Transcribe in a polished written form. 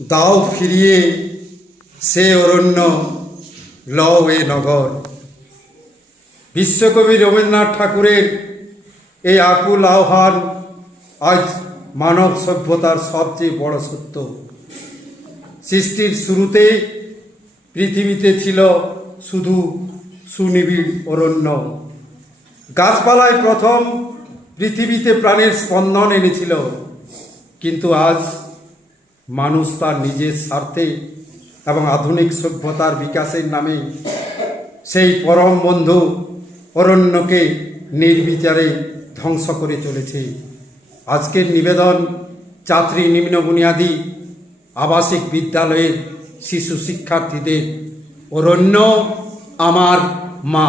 দাও ফিরিয়ে সে অরণ্য, লও এ নগর। বিশ্বকবি রবীন্দ্রনাথ ঠাকুরের এই আকুল আহ্বান আজ মানব সভ্যতার সবচেয়ে বড় সত্য। সৃষ্টির শুরুতে পৃথিবীতে ছিল শুধু সুনিবিড় অরণ্য। গাছপালায় প্রথম পৃথিবীতে প্রাণের স্পন্দন এনেছিল, কিন্তু আজ মানুষ তার নিজের স্বার্থে এবং আধুনিক সভ্যতার বিকাশের নামে সেই পরম বন্ধু অরণ্যকে নির্বিচারে ধ্বংস করে চলেছে। আজকের নিবেদন ছাত্রী নিম্ন বুনিয়াদী আবাসিক বিদ্যালয়ের শিশু শিক্ষার্থীদের। অরণ্য আমার মা।